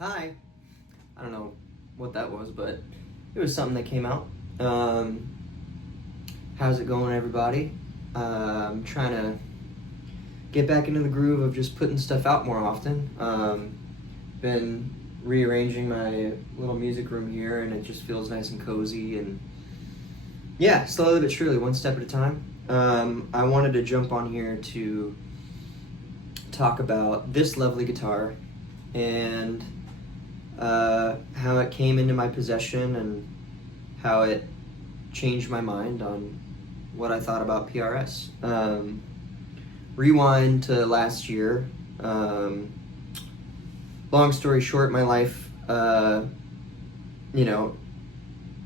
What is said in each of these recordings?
Hi. I don't know what that was, but it was something that came out. How's it going, everybody? I'm trying to get back into the groove of just putting stuff out more often. Been rearranging my little music room here, and it just feels nice and cozy. And yeah, slowly but surely, one step at a time. I wanted to jump on here to talk about this lovely guitar and how it came into my possession and how it changed my mind on what I thought about PRS. Rewind to last year. Long story short, my life,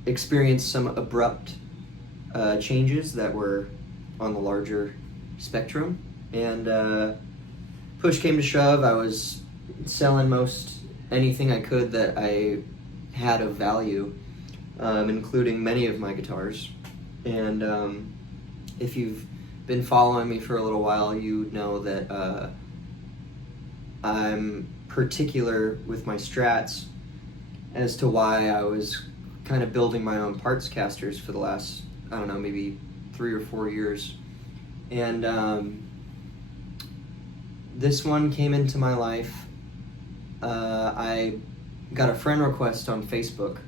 experienced some abrupt changes that were on the larger spectrum. And push came to shove, I was selling most anything I could that I had of value, including many of my guitars. And if you've been following me for a little while, you know that I'm particular with my Strats as to why I was kind of building my own parts casters for the last, I don't know, maybe 3 or 4 years. And this one came into my life. I got a friend request on Facebook,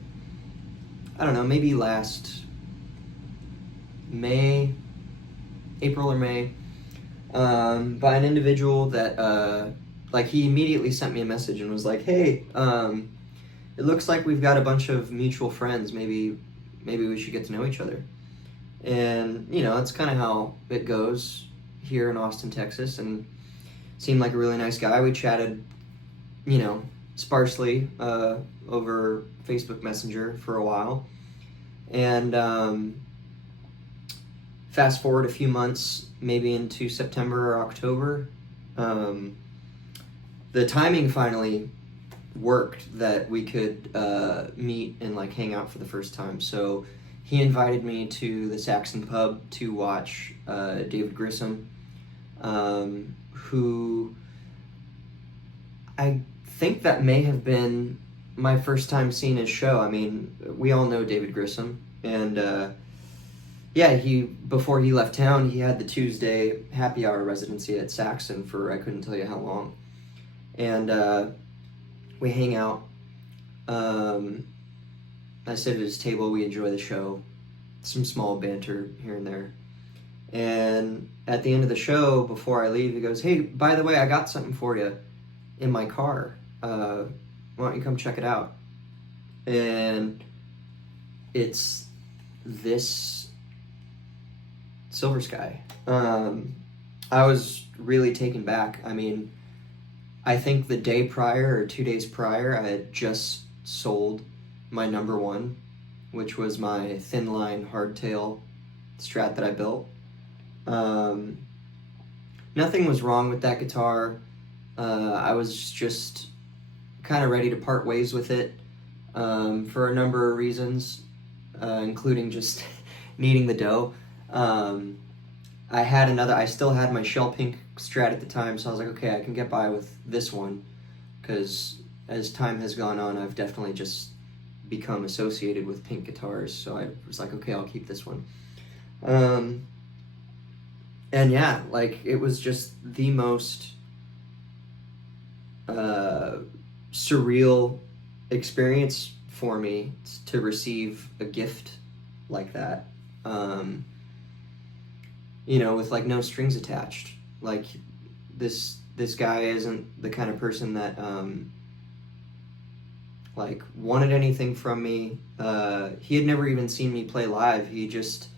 I don't know, maybe last April or May, by an individual that, he immediately sent me a message and was like, hey, it looks like we've got a bunch of mutual friends, maybe we should get to know each other. And, that's kind of how it goes here in Austin, Texas, and seemed like a really nice guy. We chatted, sparsely over Facebook Messenger for a while. And fast forward a few months, maybe into September or October, the timing finally worked that we could meet and hang out for the first time. So he invited me to the Saxon pub to watch David Grissom, who I think that may have been my first time seeing his show. I mean, we all know David Grissom, and before he left town, he had the Tuesday happy hour residency at Saxon for I couldn't tell you how long. And we hang out. I sit at his table, we enjoy the show, some small banter here and there. And at the end of the show, before I leave, he goes, hey, by the way, I got something for you in my car. Why don't you come check it out? And it's this Silver Sky. I was really taken back. I mean, I think the day prior or 2 days prior, I had just sold my number one, which was my thin line hardtail Strat that I built. Nothing was wrong with that guitar. I was just kind of ready to part ways with it for a number of reasons, including just needing the dough. I still had my shell pink Strat at the time, so I was like, okay, I can get by with this one, because as time has gone on, I've definitely just become associated with pink guitars, so I was like, okay, I'll keep this one. And yeah, it was just the most surreal experience for me to receive a gift like that, with no strings attached. This guy isn't the kind of person that wanted anything from me. He had never even seen me play live. He just,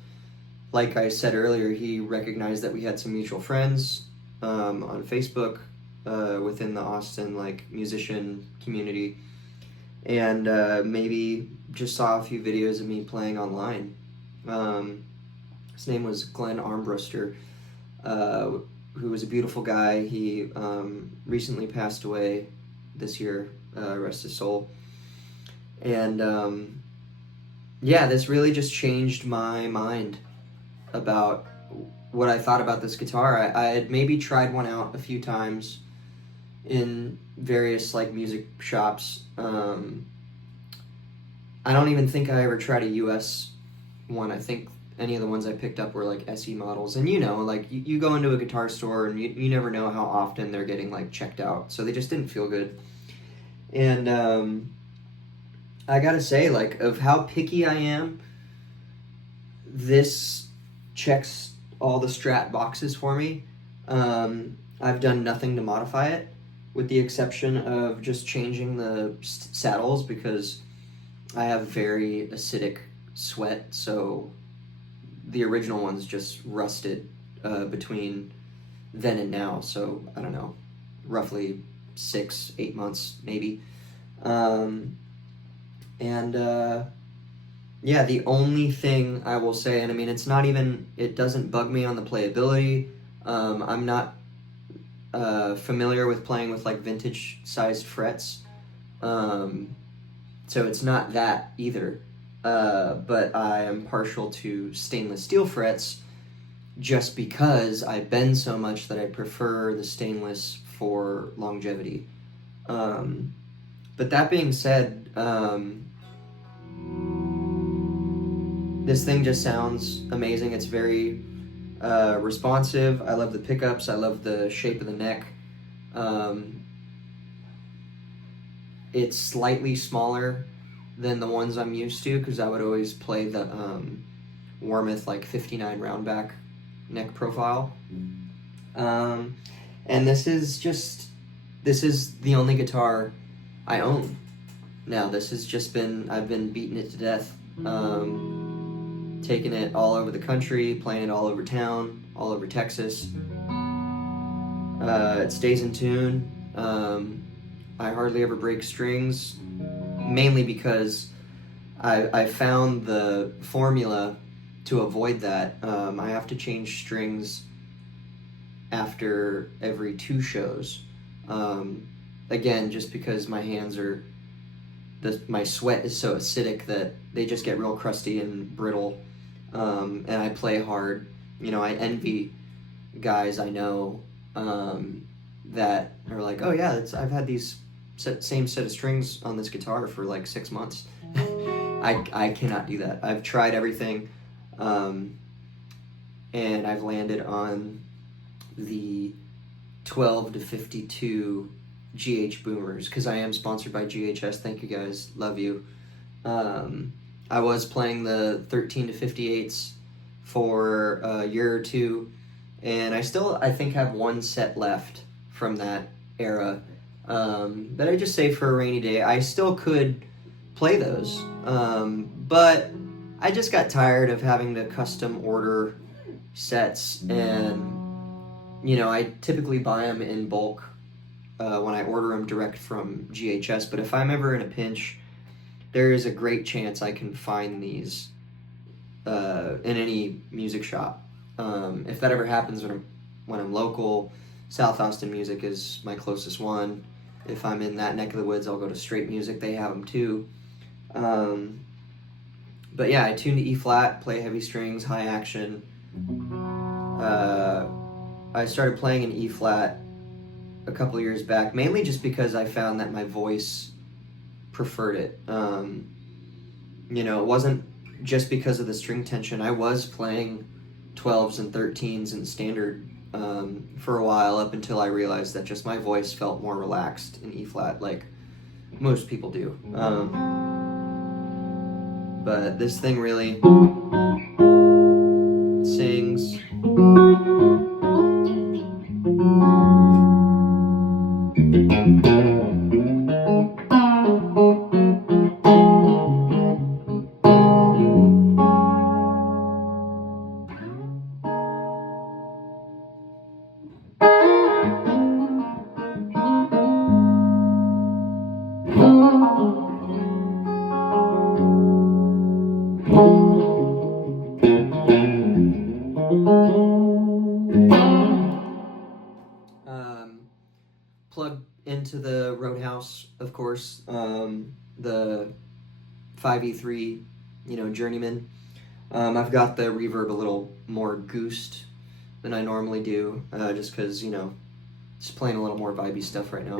like I said earlier, he recognized that we had some mutual friends on Facebook within the Austin musician community, and maybe just saw a few videos of me playing online. His name was Glenn Armbruster, who was a beautiful guy. He recently passed away this year, rest his soul. And this really just changed my mind about what I thought about this guitar. I had maybe tried one out a few times, in various like music shops. I don't even think I ever tried a US one. I think any of the ones I picked up were like SE models. And like you go into a guitar store and you never know how often they're getting like checked out. So they just didn't feel good. And I gotta say, like, of how picky I am, this checks all the Strat boxes for me. I've done nothing to modify it, with the exception of just changing the saddles, because I have very acidic sweat, so the original ones just rusted between then and now, so I don't know, roughly 6-8 months maybe. Yeah, the only thing I will say, and I mean, it doesn't bug me on the playability. I'm not familiar with playing with like vintage sized frets. So it's not that either. But I am partial to stainless steel frets just because I bend so much that I prefer the stainless for longevity. But that being said, this thing just sounds amazing. It's very responsive. I love the pickups. I love the shape of the neck. It's slightly smaller than the ones I'm used to, because I would always play the Warmoth like 59 roundback neck profile. And this is the only guitar I own now. This has just been, I've been beating it to death. Taking it all over the country, playing it all over town, all over Texas. It stays in tune. I hardly ever break strings, mainly because I found the formula to avoid that. I have to change strings after every 2 shows. Again, just because my hands are, my sweat is so acidic that they just get real crusty and brittle. And I play hard. I envy guys I know that are like, oh yeah, I've had these same set of strings on this guitar for like 6 months. I cannot do that. I've tried everything, and I've landed on the 12 to 52 GH boomers, because I am sponsored by GHS. Thank you guys, love you. I was playing the 13 to 58s for a year or two, and I think have one set left from that era that I just saved for a rainy day. I still could play those, but I just got tired of having to custom order sets, and I typically buy them in bulk when I order them direct from GHS, but if I'm ever in a pinch, there is a great chance I can find these in any music shop. If that ever happens when I'm local, South Austin Music is my closest one. If I'm in that neck of the woods, I'll go to Straight Music. They have them too. But yeah, I tune to E flat, play heavy strings, high action. I started playing in E flat a couple years back, mainly just because I found that my voice preferred it. It wasn't just because of the string tension. I was playing 12s and 13s in standard for a while, up until I realized that just my voice felt more relaxed in E flat, like most people do. But this thing really sings. Plugged into the Roadhouse, of course, the 5E3, Journeyman. I've got the reverb a little more goosed than I normally do, just because, just playing a little more vibey stuff right now.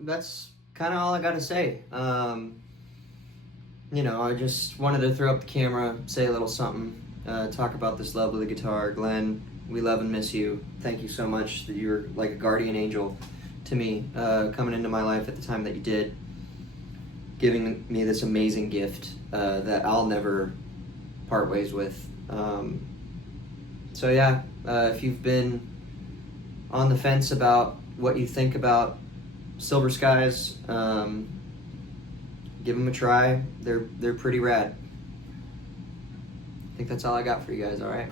That's kind of all I got to say. I just wanted to throw up the camera, say a little something, talk about this lovely guitar. Glenn, we love and miss you. Thank you so much that you're like a guardian angel to me, coming into my life at the time that you did, giving me this amazing gift that I'll never part ways with. If you've been on the fence about what you think about Silver Skies, give them a try. They're pretty rad. I think that's all I got for you guys, all right?